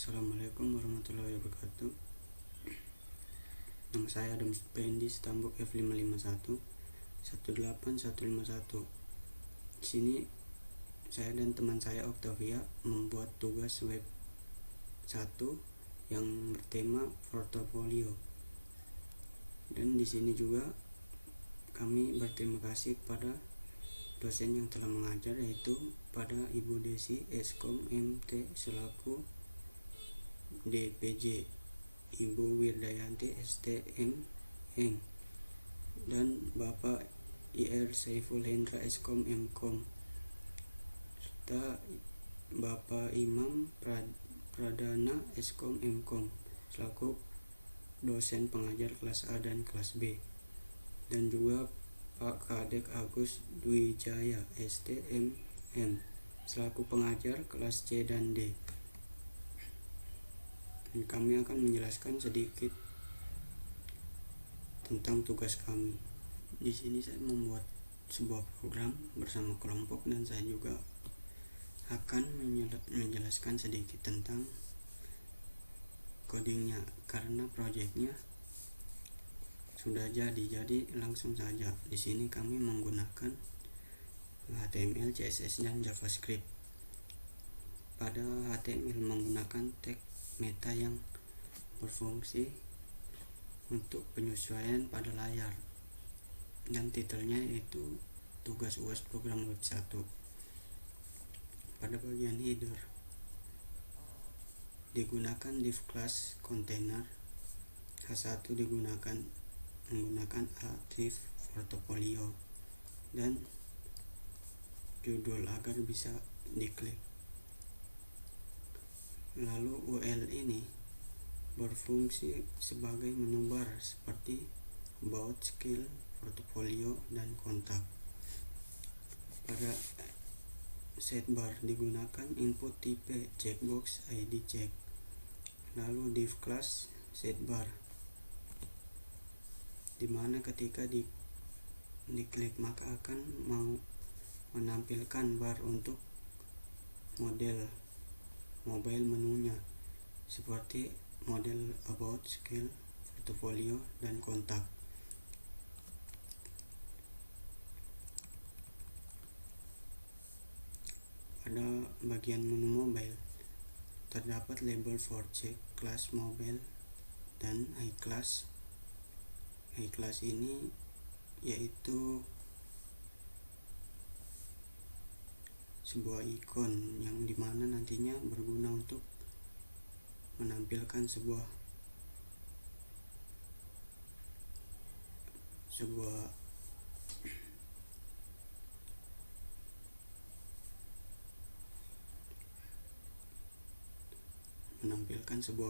Assalamualaikum warahmatullahi wabarakatuh. Nama saya Adam Supendi, Stambuk F551 18151. Di sini saya dan teman saya Octavia membuat tugas web 1 yang bertema portofolio. Dan di sini juga kami berterima kasih kepada dosen yang telah mengajar, yaitu pada Ibu Desi Eskom MT selaku DPJ, Ibu Wirdayanti STM Eng, dan Bapak IR Saiful Hendra Eskom Mkom, serta Bapak Imam Pradana Eskom Mkom selaku dosen pengajar kelas A dan kelas B, dan juga Pak Kadek Agus Dwijaya STM M selaku pengajar kelas C dan D. Dan kami akan menjelaskan sedikit tentang tugas kami. Di sini saya membuat sebuah program bersama kelompok, dan saya juga akan menjelaskan sedikit tentang codingnya karena proyeknya sudah jadi langsung saja. Di sini kami menggunakan HTML, CSS, dan JavaScript. Pada HTML menggunakan tag meta yang berfungsi untuk penyesuaian pada layar, dan titelnya yaitu tugas UAS program web 1. Pada bagian header digunakan div class container, H1 menggunakan div portofolio, dan judul agar bisa diklik. Lalu UL ini berfungsi sebagai menu bar seperti about, skill, portfolio, dan kontak. Pada setbar digunakan input tipe checkbox ID check. Lalu div class setbar, dimana ketika diklik maka akan mau menampilkan bar untuk model mobile menunya seperti model about, skill, portfolio, dan kontak. Pada bagian menu mobile terdapat label for check, class mobile, dan iClass. iClass ini yaitu sebuah ikon yang dimana nantinya berguna untuk menampilkan sebuah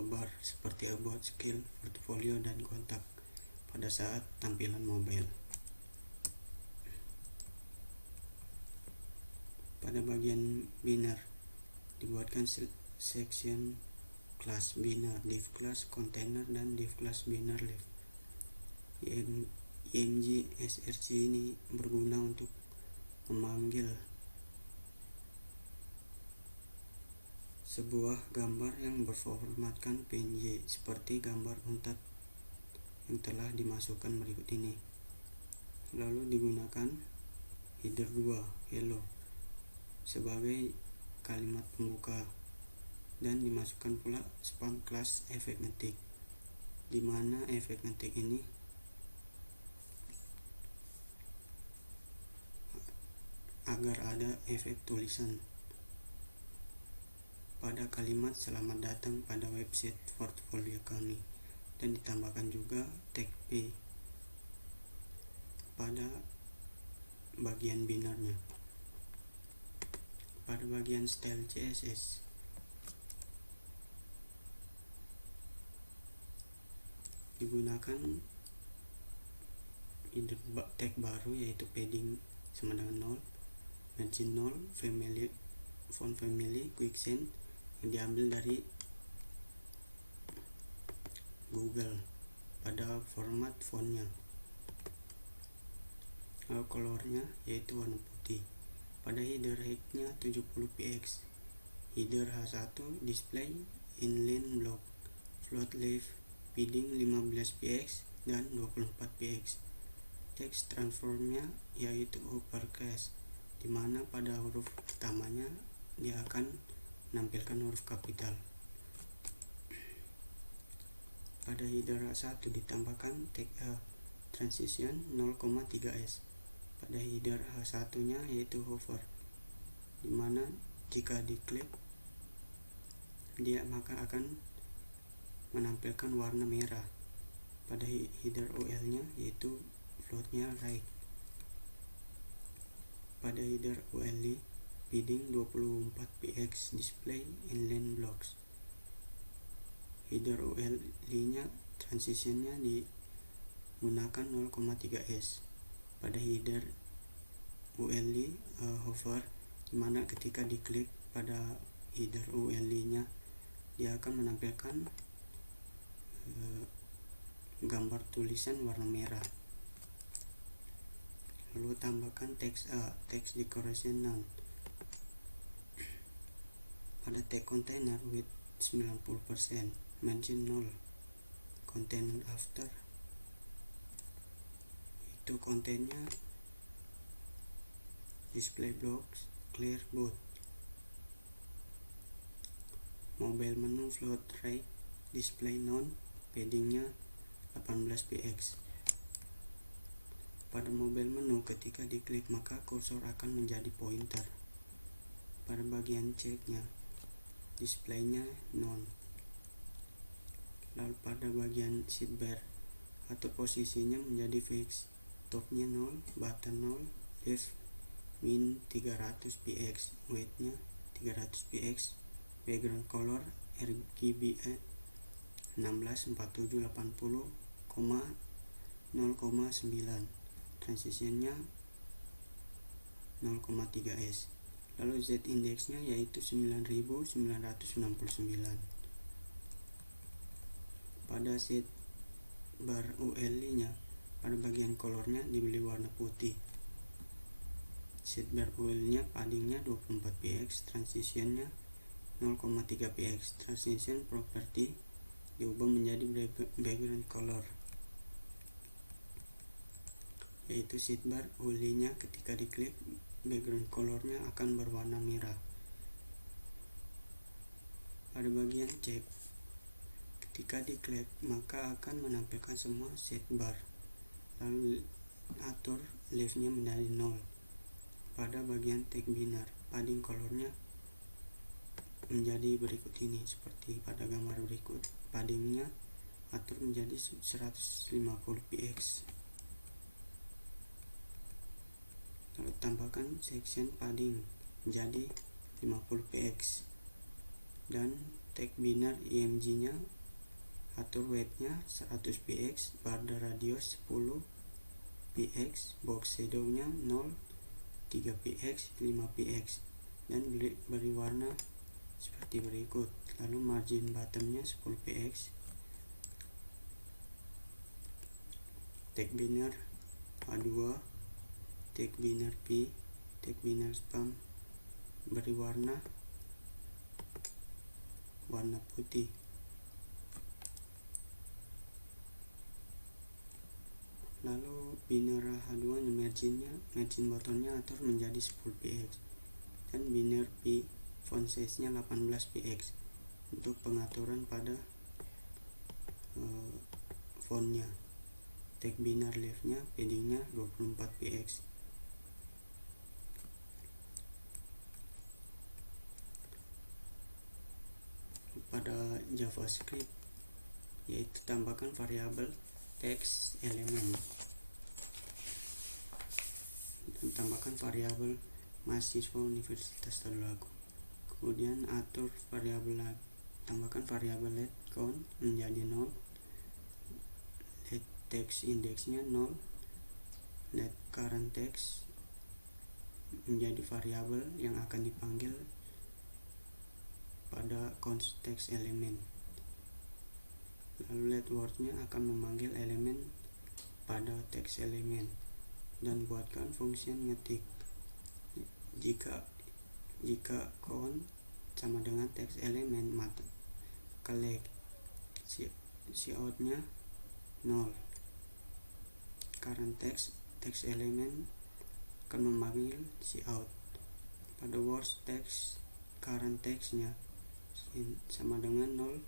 bar seperti about, skill, portfolio, dan kontak pada saat tampilan mobile. Pada bagian biner dibuatkan section class biner, div class container, dan div class biner left. img src ini berguna untuk memanggil sebuah gambar yang berformatkan PNG seperti gambar untat yang telah dimasukkan berikut ini. Lalu digunakan header 2 hello sebagai kalimat pembuka, dan dimasukkan pula spam class efek ngetik, dimana efek ngetik ini agar ada efek tulisan pada kalimat selamat datang pada website portfolio kami, dan ditambahkan juga tag P pada bagian binernya. Pada bagian style CSS digunakan tag baru yaitu padding sama dengan 0, margin 0, font family quicksand yang diambil dari Google pada format fontnya. Lalu colornya yaitu warna putih. Pada header height-nya 70 px, header H1 display inline block, float left padding 15 px dan 24 px. Text transformnya yaitu uppercase, dimana pada huruf utamanya dia akan menampilkan huruf kapital. Pada header H1 ditambahkan tag A transition 0,3s. Pada header H1 nya yaitu hover, dimana jika diklik dia maka akan menampilkan warna merah. Pada header UL nya yaitu floatnya right. Pada header ULI padding 24 px display inline blocks. Header ULI nya transitionnya digunakan 0,3s. Pada header ULI hover, dimana ketika diklik pada header ULI nya dia akan menampilkan gambar tulisan warna merah. Lalu tambahkan teks A, text decoration none. Pada tag container width 90%, margin 0, content after itu kontennya display blocks clear boot. Mobile menu float right display none, paddingnya 18 px. Pada mobile menu ketika diklik maka kursor akan menjadi pointer. Pada bagian checknya displaynya none. Lalu pada bagian sidebar atau posisinya menjadi fix, topnya 0, button 0, left min 300 px, weightnya 300 px, background color RGB 164780,0,9, transitionnya 0,3s. Lalu Z indexnya yaitu 9969. Pada sidebar ULI nya pada bagian colornya diberi warna putih. Sidebar ULI nya paddingnya 24 px, transitionnya 0,3 px. Transition property diubah menjadi background color, yaitu sidebar ULI nya ketika diklik background colornya akan berwarna merah. Pada bagian check ketika diklik maka akan menampilkan semua sidebar. Lalu atur leftnya menjadi 0. Pada bagian tag binary padding colornya menjadi berikut ini, seperti pada gambar berikut. Paddingnya atur menjadi 150 px. Lalu tambahkan section padding menjadi 50 px dan tag binary img nya atur weightnya 100 px, border radius 10 px, box shadow nya 0, 3 px, 5 px, dan beri warna seperti berikut. Lalu margin bottomnya 10 px, tag binary A2, tag binary P, tag binary spam beri warna putih. Lalu binary H2 margin bottomnya atur menjadi 10 px dan binary P font size nya 18 px. Untuk pengaturan pada fontnya, tag binary left nya paddingnya 24 px. Pada JavaScript yaitu tambahkan variabel text element dan tambahkan variabel mahasiswa Universitas Tadulako. Kemudian atur variabel lagi, tambahkan variabel let count menjadi 0, let text indexnya 0, let current text menjadi variabel yang akan dipanggil pada konteks elemen. Lalu let wordnya akan memanggil elemen pada teks elemen, dan buatkan fungsi ngetik jika count sama dengan teks elemen leg, cout-nya 0. Current text element akan memanggil cout. Pada words text, current text-nya sama dengan 0,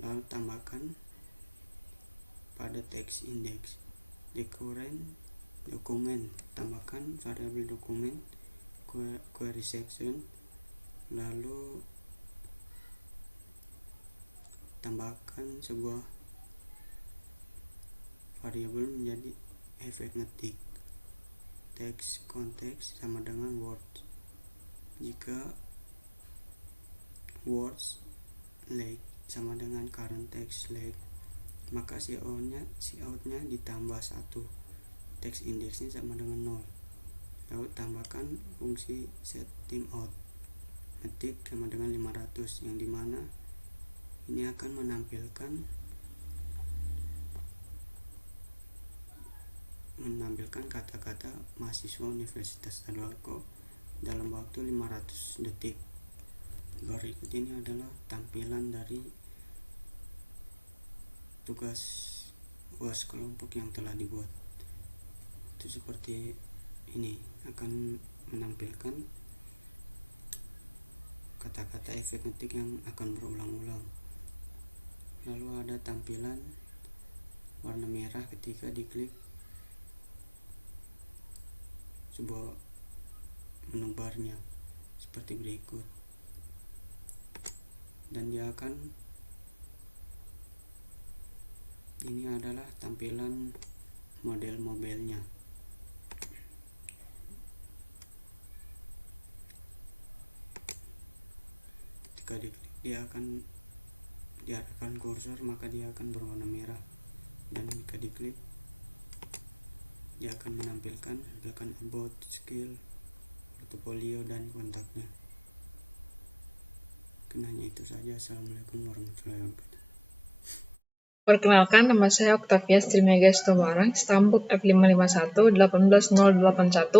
lalu tambahkan pada text index. The current document, tambahkan variabel dokumen query section, lalu tambahkan sebuah variabel menjadi efek ngetik. Text context sama dengan words. Jika words leg sama dengan current text leg, maka cout-nya ditambah 1, text indexnya sama dengan 0. Lalu tambahkan fungsi set timeout, ngetik sama dengan 500, yang dimana ini akan menampilkan kata-kata mahasiswa Universitas Tadulako dalam waktu 500 detik. Berikut ini adalah tampilan dari tugas UAS kelompok yang telah dibuat. Itu seperti ini, akan menampilkan kata-kata efek ngetik yang akan berulang-ulang. Lalu ada tampilan warna merah ketika diklik sebuah menu barnya seperti berikut, dan dia akan, ini adalah tampilan model mobilnya. Ketika diklik, dia akan diarahkan kursor, maka dia akan berwarna merah, dan jika diklik dia akan menampilkan about, skill, portfolio, dan kontaknya. Hanya itu saja. Assalamualaikum warahmatullahi wabarakatuh. Perkenalkan, nama saya Octavia Strimega Stomarang, Stambuk F551 18081,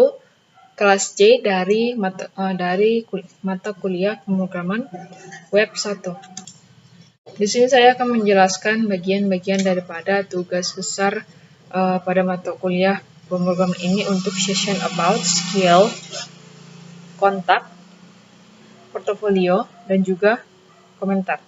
kelas C dari mata kuliah pemrograman web 1. Di sini saya akan menjelaskan bagian-bagian daripada tugas besar pada mata kuliah pemrograman ini untuk session about, skill, kontak, portofolio, dan juga komentar.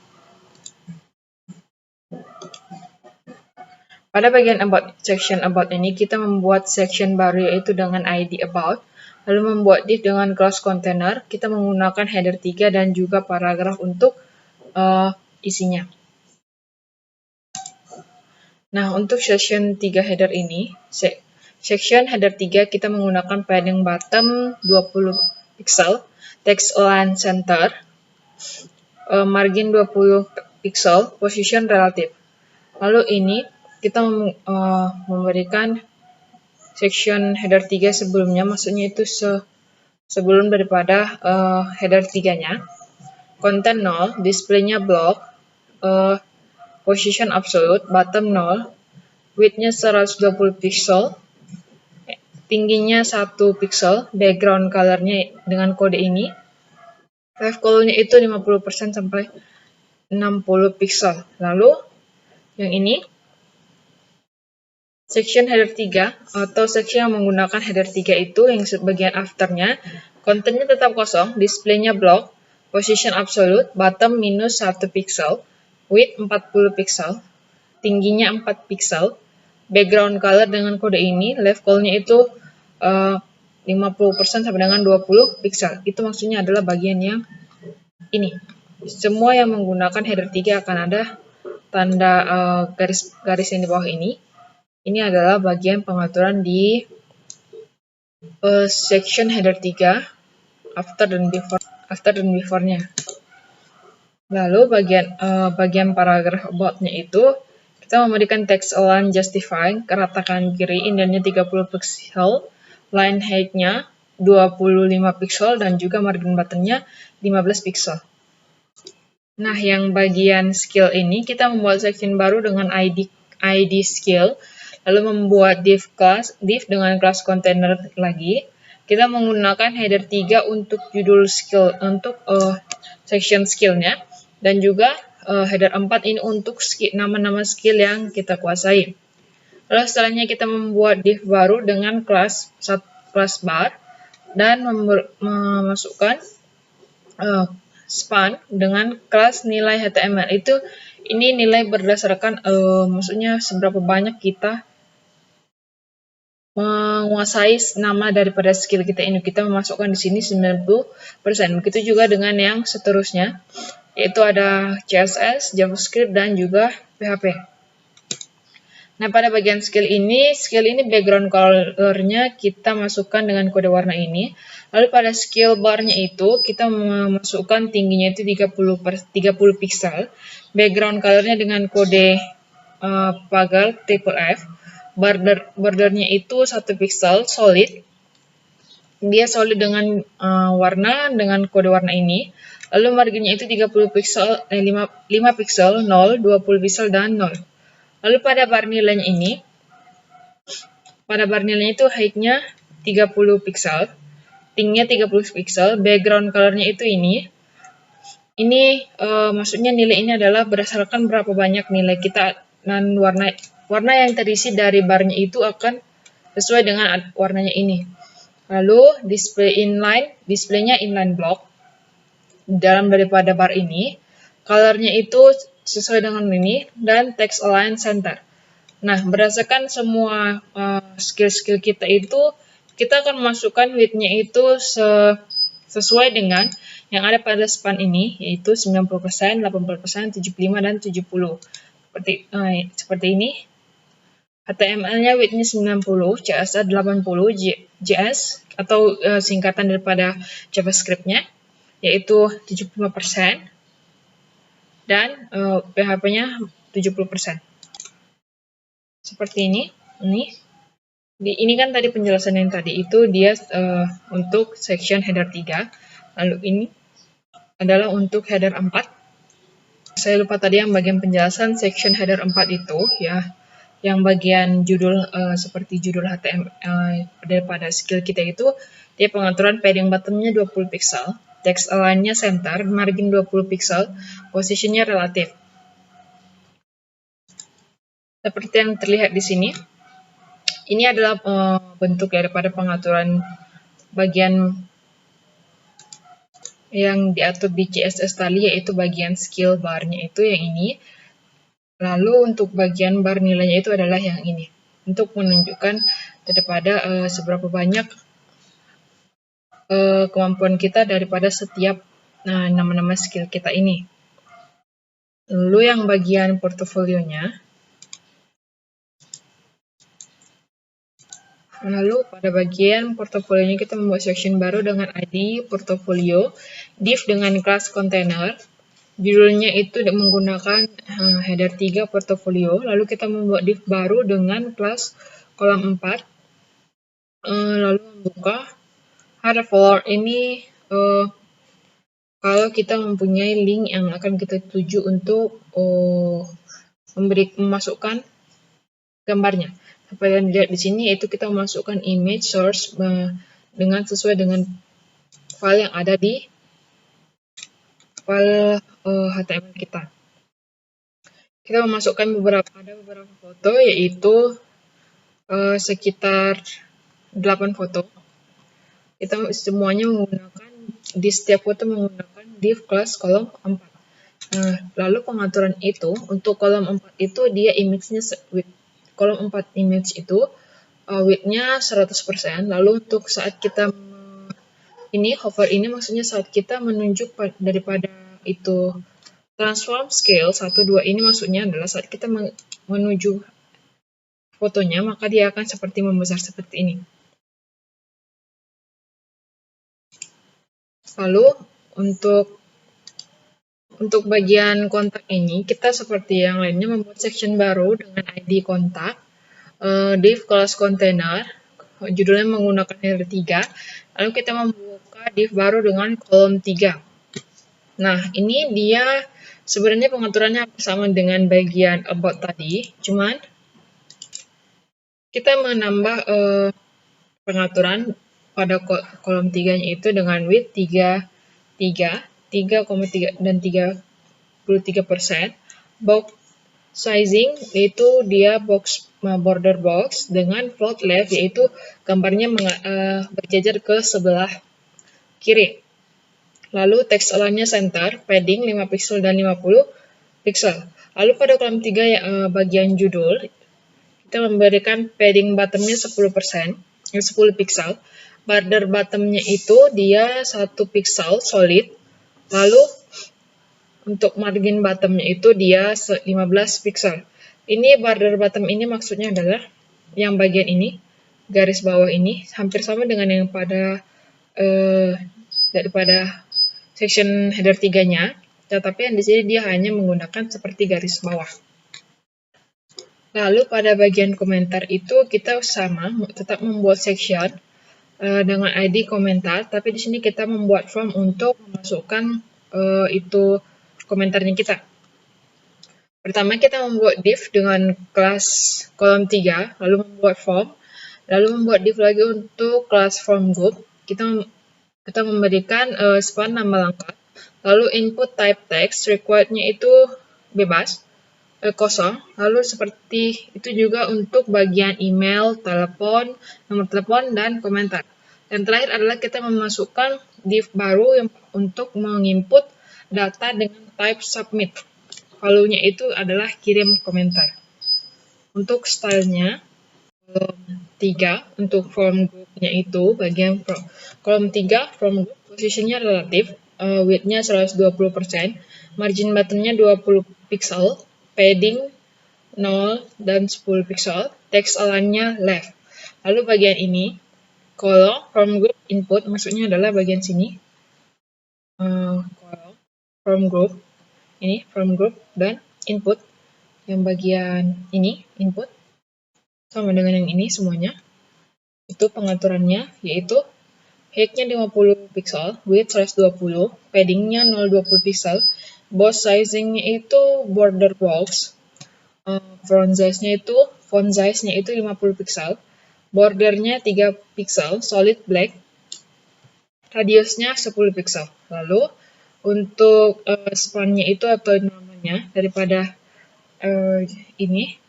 Pada bagian about, section about ini kita membuat section baru yaitu dengan ID about, lalu membuat div dengan class container, kita menggunakan header 3 dan juga paragraf untuk isinya. Nah, untuk section 3 header ini, section header 3 kita menggunakan padding bottom 20 pixel, text align center, margin 20 pixel, position relative. Lalu ini kita memberikan section header 3 sebelumnya, maksudnya itu sebelum daripada header 3-nya. Content 0, display-nya block, position absolute, bottom 0, width-nya 120 pixel, tingginya 1 pixel, background color-nya dengan kode ini, left color-nya itu 50% sampai 60 pixel. Lalu yang ini section header 3 atau section yang menggunakan header 3 itu yang bagian afternya, kontennya tetap kosong, display-nya block, position absolute, bottom minus 1 pixel, width 40 pixel, tingginya 4 pixel, background color dengan kode ini, left color-nya itu 50% sampai dengan 20 pixel. Itu maksudnya adalah bagian yang ini. Semua yang menggunakan header 3 akan ada tanda garis yang di bawah ini. Ini adalah bagian pengaturan di section header 3 after dan before-nya. Lalu bagian paragraf about-nya itu kita memberikan text align justifying ke rata kanan kiri, indennya 30 pixel, line height-nya 25 pixel, dan juga margin button-nya 15 pixel. Nah, yang bagian skill ini kita membuat section baru dengan ID skill, lalu membuat div dengan class container lagi. Kita menggunakan header 3 untuk judul skill, untuk section skill-nya, dan juga header 4 ini untuk nama-nama skill yang kita kuasai. Lalu setelahnya kita membuat div baru dengan kelas bar dan memasukkan span dengan kelas nilai HTML. Ini nilai berdasarkan maksudnya seberapa banyak kita menguasai nama daripada skill kita ini. Kita memasukkan di sini 90%. Begitu juga dengan yang seterusnya, yaitu ada CSS, JavaScript, dan juga PHP. Nah, pada bagian skill ini background color-nya kita masukkan dengan kode warna ini. Lalu pada skill bar-nya itu kita memasukkan tingginya itu 30 pixel. Background color-nya dengan kode pagal triple F. Bordernya itu 1 pixel solid. Dia solid dengan warna dengan kode warna ini. Lalu marginnya itu 30 pixel, 5 pixel, 0, 20 pixel, dan 0. Lalu pada bar nilainya itu height-nya 30 pixel, tingginya 30 pixel, background color-nya itu ini. Maksudnya nilai ini adalah berdasarkan berapa banyak nilai kita, dan warna yang terisi dari barnya itu akan sesuai dengan warnanya ini. Lalu displaynya inline block dalam daripada bar ini. Color-nya itu sesuai dengan ini, dan text align center. Nah, berdasarkan semua skill-skill kita itu, kita akan masukkan width-nya itu sesuai dengan yang ada pada span ini, yaitu 90%, 80%, 75%, dan 70%. Seperti ini. HTML-nya width-nya 90, CSS 80, JS atau singkatan daripada JavaScript-nya, yaitu 75%. Dan PHP-nya 70%. Seperti ini. Ini kan tadi penjelasan yang tadi itu dia untuk section header 3. Lalu ini adalah untuk header 4. Saya lupa tadi yang bagian penjelasan section header 4 itu ya, yang bagian judul seperti judul HTML daripada skill kita itu, dia pengaturan padding bottom-nya 20 pixel. Text align-nya center, margin 20 pixel, position-nya relatif. Seperti yang terlihat di sini, ini adalah bentuk daripada pengaturan bagian yang diatur di CSS tadi, yaitu bagian skill bar-nya itu yang ini. Lalu untuk bagian bar nilainya itu adalah yang ini, untuk menunjukkan daripada seberapa banyak kemampuan kita daripada setiap nama-nama skill kita ini. Lalu yang bagian portofolionya. Lalu pada bagian portofolionya kita membuat section baru dengan ID portofolio, div dengan kelas container. Judulnya itu menggunakan header 3 portofolio. Lalu kita membuat div baru dengan kelas kolom 4. Lalu membuka header folder ini kalau kita mempunyai link yang akan kita tuju untuk memasukkan gambarnya. Seperti yang dilihat di sini, yaitu kita memasukkan image source dengan sesuai dengan file yang ada di file HTML kita. Kita memasukkan beberapa foto, yaitu sekitar 8 foto. Kita semuanya menggunakan, di setiap foto menggunakan div kelas kolom 4. Lalu pengaturan itu, untuk kolom 4 itu dia image-nya kolom 4 image itu width-nya 100%. Lalu untuk saat kita hover ini maksudnya saat kita menunjuk daripada itu transform scale 1, 2 ini maksudnya adalah saat kita menuju fotonya, maka dia akan seperti membesar seperti ini. Lalu untuk bagian kontak ini, kita seperti yang lainnya membuat section baru dengan ID kontak, div kelas container, judulnya menggunakan header 3, lalu kita membuka div baru dengan kolom 3. Nah, ini dia sebenarnya pengaturannya sama dengan bagian about tadi, cuman kita menambah pengaturan pada kolom 3-nya itu dengan width 3,3 dan 3 23%. Box sizing yaitu dia border box dengan float left yaitu gambarnya berjajar ke sebelah kiri. Lalu text align-nya center, padding 5 pixel dan 50 pixel. Lalu pada kolom 3 bagian judul kita memberikan padding bottom-nya 10%, 10 pixel. Border bottom-nya itu dia 1 pixel solid. Lalu untuk margin bottom-nya itu dia 15 pixel. Ini border bottom ini maksudnya adalah yang bagian ini, garis bawah ini, hampir sama dengan yang pada daripada section header 3-nya, tetapi yang di sini dia hanya menggunakan seperti garis bawah. Lalu pada bagian komentar itu kita sama, tetap membuat section dengan ID komentar, tapi di sini kita membuat form untuk memasukkan itu komentarnya kita. Pertama kita membuat div dengan kelas kolom 3, lalu membuat form, lalu membuat div lagi untuk kelas form group. Kita memberikan span nama lengkap, lalu input type text required-nya itu bebas, kosong. Lalu seperti itu juga untuk bagian email, telepon, nomor telepon, dan komentar. Dan terakhir adalah kita memasukkan div baru yang untuk menginput data dengan type submit. Value-nya itu adalah kirim komentar. Untuk stylenya, kolom 3 untuk form group-nya itu bagian kolom 3 form group, position-nya relatif, width-nya 120%, margin bottom-nya 20 pixel, padding 0 dan 10 pixel, text align-nya left. Lalu bagian ini, kolom form group input, maksudnya adalah bagian sini, kolom form group, ini form group dan input, yang bagian ini input, sama dengan yang ini semuanya. Itu pengaturannya, yaitu height-nya 50 pixel, width 120, padding-nya 0,20 pixel, box sizing-nya itu border box, font size-nya itu 50 pixel, bordernya 3 pixel, solid black, radiusnya 10 pixel. Lalu untuk span-nya itu atau namanya daripada ini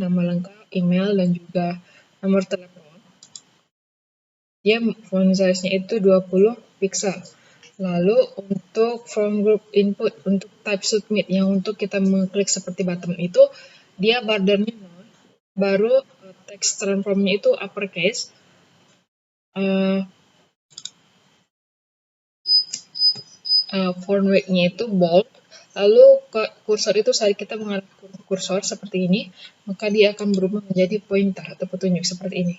nama lengkap, email, dan juga nomor telepon. Dia font size-nya itu 20 pixel. Lalu untuk form group input, untuk type submit, yang untuk kita mengklik seperti button itu, dia bordernya 0. Baru text transform-nya itu uppercase. Font weight-nya itu bold. Lalu kursor itu saat kita mengarahkan kursor seperti ini, maka dia akan berubah menjadi pointer atau petunjuk seperti ini.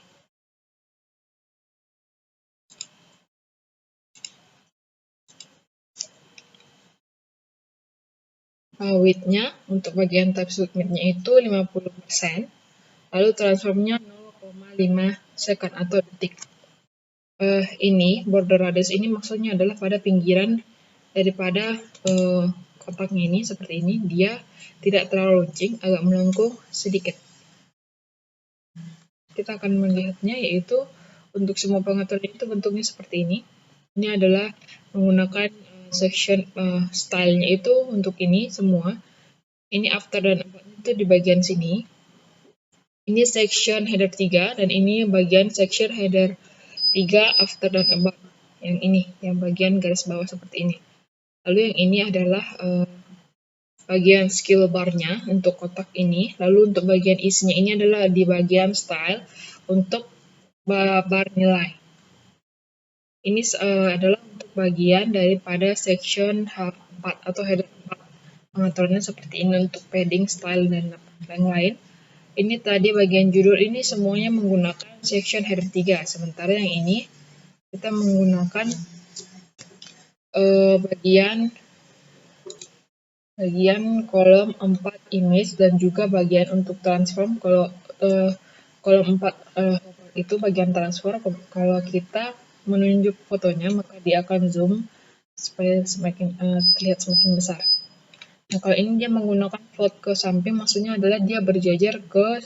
Width-nya untuk bagian type submit-nya itu 50%, lalu transform-nya 0,5 second atau detik. Ini border radius ini maksudnya adalah pada pinggiran daripada kotaknya ini seperti ini, dia tidak terlalu runcing, agak melengkung sedikit. Kita akan melihatnya, yaitu untuk semua pengaturan itu bentuknya seperti ini. Ini adalah menggunakan section style-nya itu untuk ini semua. Ini after dan about itu di bagian sini. Ini section header 3 dan ini bagian section header 3 after dan about. Yang ini, yang bagian garis bawah seperti ini. Lalu yang ini adalah bagian skill bar-nya untuk kotak ini. Lalu untuk bagian isinya ini adalah di bagian style untuk bar nilai. Ini adalah untuk bagian daripada section H4 atau header 4. Pengaturannya seperti ini untuk padding, style, dan lain-lain. Ini tadi bagian judul ini semuanya menggunakan section header 3. Sementara yang ini kita menggunakan bagian kolom 4 image dan juga bagian untuk transform. Kalau kolom 4 itu bagian transfer, kalau kita menunjuk fotonya maka dia akan zoom supaya semakin terlihat semakin besar. Nah, kalau ini dia menggunakan float ke samping, maksudnya adalah dia berjajar ke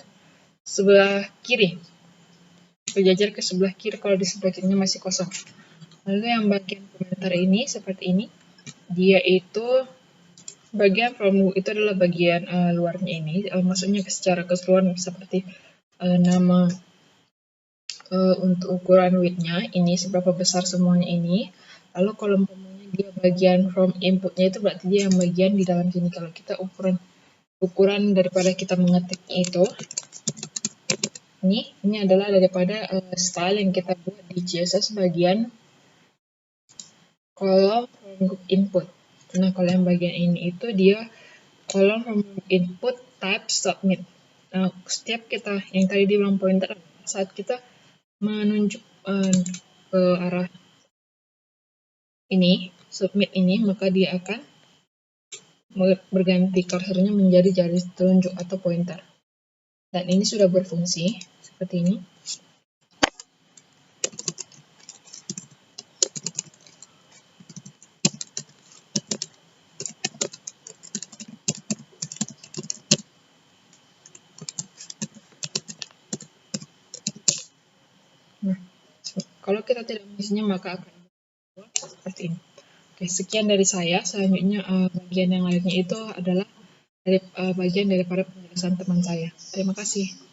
sebelah kiri. Berjajar ke sebelah kiri kalau di sebelah kirinya masih kosong. Lalu yang bagian komentar ini seperti ini. dia itu bagian from itu adalah bagian luarnya ini, maksudnya secara keseluruhan seperti nama untuk ukuran width-nya ini seberapa besar semuanya ini. Lalu kalau umpamanya dia bagian from input-nya itu berarti dia yang bagian di dalam sini. Kalau kita ukuran daripada kita mengetiknya itu ini adalah daripada style yang kita buat di CSS bagian kolom from group input. Nah, kalau yang bagian ini itu dia kolom from input type submit. Nah, setiap kita yang tadi dibilang pointer saat kita menunjuk ke arah ini, submit ini, maka dia akan berganti kursornya menjadi jari telunjuk atau pointer. Dan ini sudah berfungsi seperti ini. Nah, kalau kita tidak mengisinya maka akan seperti ini. Oke, sekian dari saya. Selanjutnya bagian yang lainnya itu adalah bagian daripada penjelasan teman saya. Terima kasih.